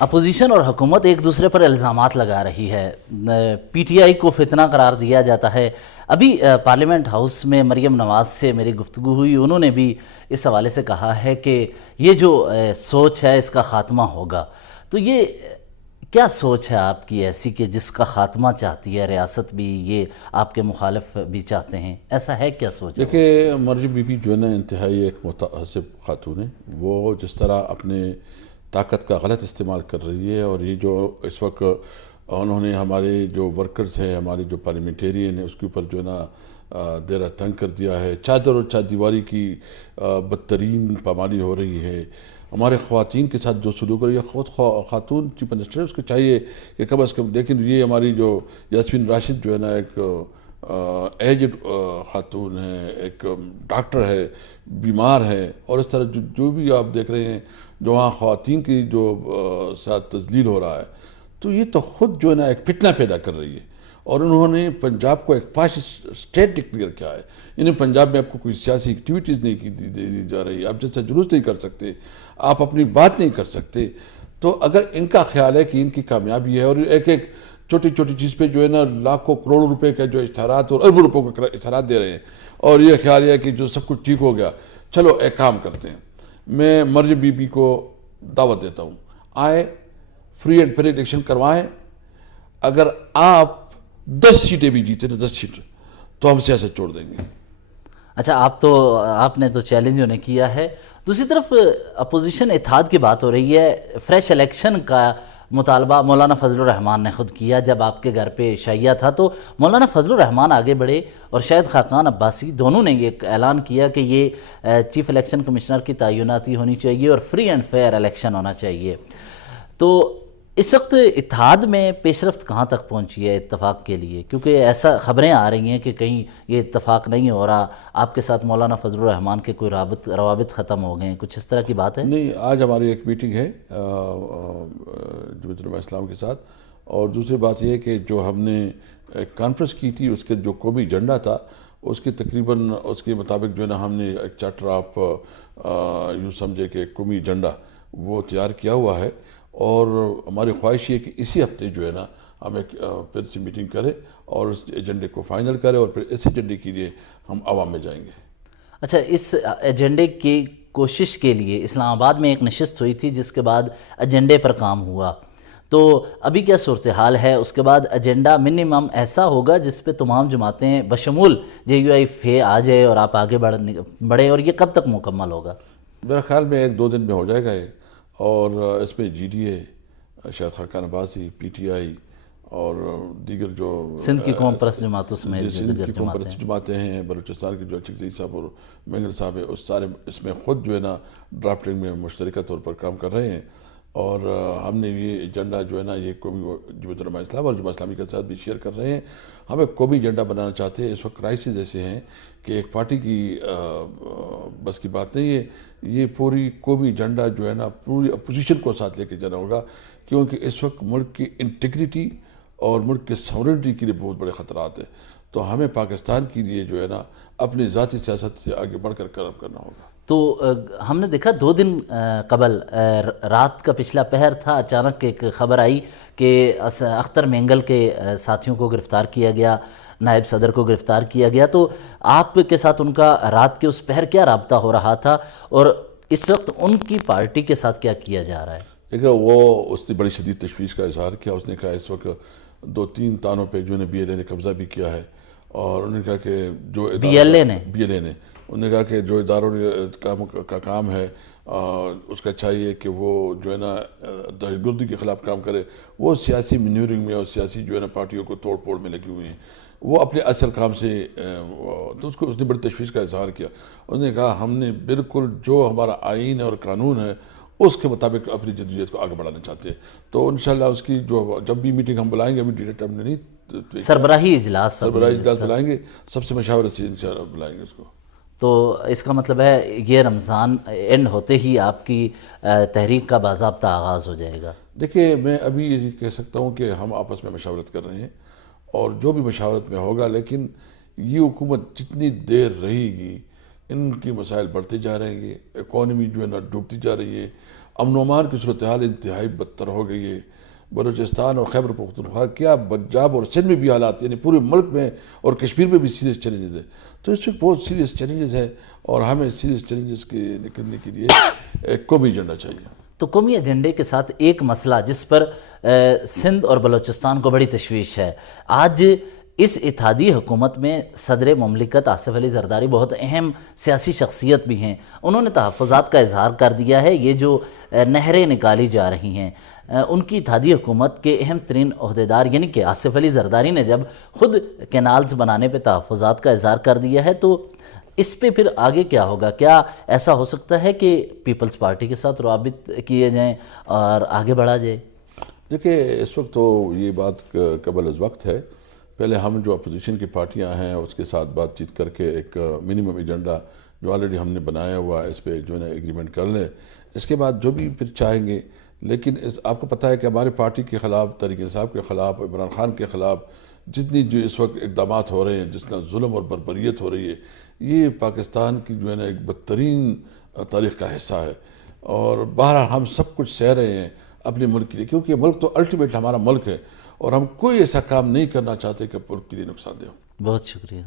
Opposition اور حکومت ایک دوسرے پر الزامات لگا رہی ہے، پی ٹی آئی کو فتنہ قرار دیا جاتا ہے۔ ابھی پارلیمنٹ ہاؤس میں مریم نواز سے میری گفتگو ہوئی، انہوں نے بھی اس حوالے سے کہا ہے کہ یہ جو سوچ ہے اس کا خاتمہ ہوگا۔ تو یہ کیا سوچ ہے آپ کی ایسی کہ جس کا خاتمہ چاہتی ہے ریاست بھی، یہ آپ کے مخالف بھی چاہتے ہیں؟ ایسا ہے کیا سوچ ہے؟ دیکھیں، مریم بی بی جو ہے نا انتہائی ایک متعصب خاتون ہے۔ وہ جس طرح اپنے طاقت کا غلط استعمال کر رہی ہے، اور یہ جو اس وقت انہوں نے ہمارے جو ورکرز ہیں، ہمارے جو پارلیمنٹیرین ہیں، اس کے اوپر جو ہے نا دیرہ تنگ کر دیا ہے، چادر اور چار دیواری کی بدترین پامالی ہو رہی ہے۔ ہمارے خواتین کے ساتھ جو سلوک ہے، یہ خود خاتون چیف منسٹر ہے، اس کو چاہیے کہ کم از کم، لیکن یہ ہماری جو یاسمین راشد جو ہے نا ایک ایجڈ خاتون ہے، ایک ڈاکٹر ہے، بیمار ہے، اور اس طرح جو بھی آپ دیکھ رہے ہیں جو وہاں خواتین کی جو ساتھ تذلیل ہو رہا ہے، تو یہ تو خود جو ہے نا ایک فتنہ پیدا کر رہی ہے۔ اور انہوں نے پنجاب کو ایک فاشسٹ اسٹیٹ ڈکلیئر کیا ہے۔ انہیں پنجاب میں آپ کو کوئی سیاسی ایکٹیویٹیز نہیں دی جا رہی، آپ جیسا جلوس نہیں کر سکتے، آپ اپنی بات نہیں کر سکتے۔ تو اگر ان کا خیال ہے کہ ان کی کامیابی ہے، اور ایک ایک چھوٹی چھوٹی چیز پہ جو ہے نا لاکھوں کروڑوں روپے کا جو اشتہارات اور اربوں روپوں کا اشتہارات دے رہے ہیں، اور یہ خیال ہے کہ جو سب کچھ ٹھیک ہو گیا، چلو ایک کام کرتے ہیں۔ میں مریم بی بی کو دعوت دیتا ہوں، آئے فری اینڈ فیئر الیکشن کروائیں۔ اگر آپ 10 سیٹیں بھی جیتے نا، 10 سیٹ، تو ہم سیاست چھوڑ دیں گے۔ اچھا، آپ نے تو چیلنج انہیں کیا ہے۔ دوسری طرف اپوزیشن اتحاد کی بات ہو رہی ہے، فریش الیکشن کا مطالبہ مولانا فضل الرحمان نے خود کیا۔ جب آپ کے گھر پہ عشائیہ تھا تو مولانا فضل الرحمان آگے بڑھے، اور شاہد خاقان عباسی دونوں نے یہ اعلان کیا کہ یہ چیف الیکشن کمشنر کی تعیناتی ہونی چاہیے اور فری اینڈ فیئر الیکشن ہونا چاہیے۔ تو اس وقت اتحاد میں پیش رفت کہاں تک پہنچی ہے اتفاق کے لیے؟ کیونکہ ایسا خبریں آ رہی ہیں کہ کہیں یہ اتفاق نہیں ہو رہا، آپ کے ساتھ مولانا فضل الرحمان کے کوئی روابط ختم ہو گئے ہیں، کچھ اس طرح کی بات ہے؟ نہیں، آج ہماری ایک میٹنگ ہے جمعیت علماء اسلام کے ساتھ، اور دوسری بات یہ ہے کہ جو ہم نے ایک کانفرنس کی تھی، اس کے جو قومی ایجنڈا تھا، اس کے تقریباً اس کے مطابق جو ہے نا ہم نے ایک چارٹر آف یوں سمجھے کہ قومی ایجنڈا وہ تیار کیا ہوا ہے، اور ہماری خواہش یہ ہے کہ اسی ہفتے جو ہے نا ہم ایک پھر سے میٹنگ کریں اور اس ایجنڈے کو فائنل کریں، اور پھر اس ایجنڈے کے لیے ہم عوام میں جائیں گے۔ اچھا، اس ایجنڈے کی کوشش کے لیے اسلام آباد میں ایک نشست ہوئی تھی جس کے بعد ایجنڈے پر کام ہوا، تو ابھی کیا صورتحال ہے؟ اس کے بعد ایجنڈا منیمم ایسا ہوگا جس پہ تمام جماعتیں بشمول جے یو آئی فے آ جائے اور آپ آگے بڑھیں، اور یہ کب تک مکمل ہوگا؟ میرا خیال میں 1-2 دن میں ہو جائے گا یہ، اور اس میں GDA, Shahid Khaqan Abbasi, PTI اور دیگر جو سندھ کی قوم پرست جماعتوں سمیت سندھ کی قوم جماعتیں، پرست جماعتیں ہیں، بلوچستان کے جو چکزئی صاحب اور مینگر صاحب ہیں، اس سارے اس میں خود جو ہے نا ڈرافٹنگ میں مشترکہ طور پر کام کر رہے ہیں، اور ہم نے یہ ایجنڈا جو ہے نا یہ قومی جمعیت علماء اسلام اور جماعت اسلامی کے ساتھ بھی شیئر کر رہے ہیں۔ ہم ایک قومی ایجنڈا بنانا چاہتے ہیں۔ اس وقت کرائسس ایسے ہیں کہ ایک پارٹی کی بس کی بات نہیں ہے، یہ پوری قومی ایجنڈا جو ہے نا پوری اپوزیشن کو ساتھ لے کے جانا ہوگا، کیونکہ اس وقت ملک کی انٹیگریٹی اور ملک کے ساورنٹی کے لیے بہت بڑے خطرات ہیں۔ تو ہمیں پاکستان کے لیے جو ہے نا اپنی ذاتی سیاست سے آگے بڑھ کر کام کرنا ہوگا۔ تو ہم نے دیکھا 2 دن قبل رات کا پچھلا پہر تھا، اچانک ایک خبر آئی کہ اختر مینگل کے ساتھیوں کو گرفتار کیا گیا، نائب صدر کو گرفتار کیا گیا۔ تو آپ کے ساتھ ان کا رات کے اس پہر کیا رابطہ ہو رہا تھا، اور اس وقت ان کی پارٹی کے ساتھ کیا کیا جا رہا ہے؟ دیکھیں، اس نے بڑی شدید تشویش کا اظہار کیا۔ اس نے کہا اس وقت 2-3 تانوں پہ جو بی ایل اے نے قبضہ بھی کیا ہے، اور انہوں نے کہا کہ جو بی ایل اے نے انہوں نے کہا کہ جو اداروں کا کام ہے اس کا چاہیے کہ وہ جو ہے نا دہشت گردی کے خلاف کام کرے، وہ سیاسی مینیورنگ میں اور سیاسی جو ہے نا پارٹیوں کو توڑ پھوڑ میں لگی ہوئی ہیں، وہ اپنے اصل کام سے تو اس نے بڑی تشویش کا اظہار کیا۔ انہوں نے کہا ہم نے بالکل جو ہمارا آئین اور قانون ہے اس کے مطابق اپنی جدوجہد کو آگے بڑھانا چاہتے ہیں۔ تو انشاءاللہ اس کی جو جب بھی میٹنگ ہم بلائیں گے، ابھی ڈیریکٹ ہم نے نہیں، سربراہی اجلاس بلائیں گے، سب سے مشاورت سے انشاءاللہ بلائیں گے اس کو۔ تو اس کا مطلب ہے یہ رمضان اینڈ ہوتے ہی آپ کی تحریک کا باضابطہ آغاز ہو جائے گا؟ دیکھیں، میں ابھی یہ کہہ سکتا ہوں کہ ہم آپس میں مشاورت کر رہے ہیں، اور جو بھی مشاورت میں ہوگا، لیکن یہ حکومت جتنی دیر رہے گی ان کی مسائل بڑھتے جا رہے ہیں، اکانومی جو ہے نا ڈوبتی جا رہی ہے، امن و امان کی صورتحال انتہائی بدتر ہو گئی ہے. بلوچستان اور خیبر پختونخوا کیا پنجاب اور سندھ میں بھی حالات، یعنی پورے ملک میں اور کشمیر میں بھی سیریس چیلنجز ہیں. تو اس وقت بہت سیریس چیلنجز ہے اور ہمیں سیریس چیلنجز کے نکلنے کے لیے ایک قومی ایجنڈا چاہیے. تو قومی ایجنڈے کے ساتھ ایک مسئلہ جس پر سندھ اور بلوچستان کو بڑی تشویش ہے، آج اس اتحادی حکومت میں صدر مملکت آصف علی زرداری بہت اہم سیاسی شخصیت بھی ہیں، انہوں نے تحفظات کا اظہار کر دیا ہے. یہ جو نہریں نکالی جا رہی ہیں ان کی اتحادی حکومت کے اہم ترین عہدیدار یعنی کہ آصف علی زرداری نے جب خود کینالز بنانے پہ تحفظات کا اظہار کر دیا ہے، تو اس پہ پھر آگے کیا ہوگا؟ کیا ایسا ہو سکتا ہے کہ پیپلز پارٹی کے ساتھ روابط کیے جائیں اور آگے بڑھا جائے؟ دیکھیں اس وقت تو یہ بات قبل از وقت ہے. پہلے ہم جو اپوزیشن کی پارٹیاں ہیں اس کے ساتھ بات چیت کر کے ایک منیمم ایجنڈا جو آلریڈی ہم نے بنایا ہوا ہے اس پہ جو ہے نا ایگریمنٹ کر لیں. اس کے بعد جو بھی پھر چاہیں گے. لیکن آپ کو پتہ ہے کہ ہماری پارٹی کے خلاف، تحریک انصاف کے خلاف، عمران خان کے خلاف جتنی جو اس وقت اقدامات ہو رہے ہیں، جتنا ظلم اور بربریت ہو رہی ہے، یہ پاکستان کی جو ہے نا ایک بدترین تاریخ کا حصہ ہے. اور بہرحال ہم سب کچھ سہ رہے ہیں اپنے ملک کے لیے، کیونکہ ملک تو الٹیمیٹ ہمارا ملک ہے اور ہم کوئی ایسا کام نہیں کرنا چاہتے کہ ملک کے لیے نقصان دہ ہو. بہت شکریہ.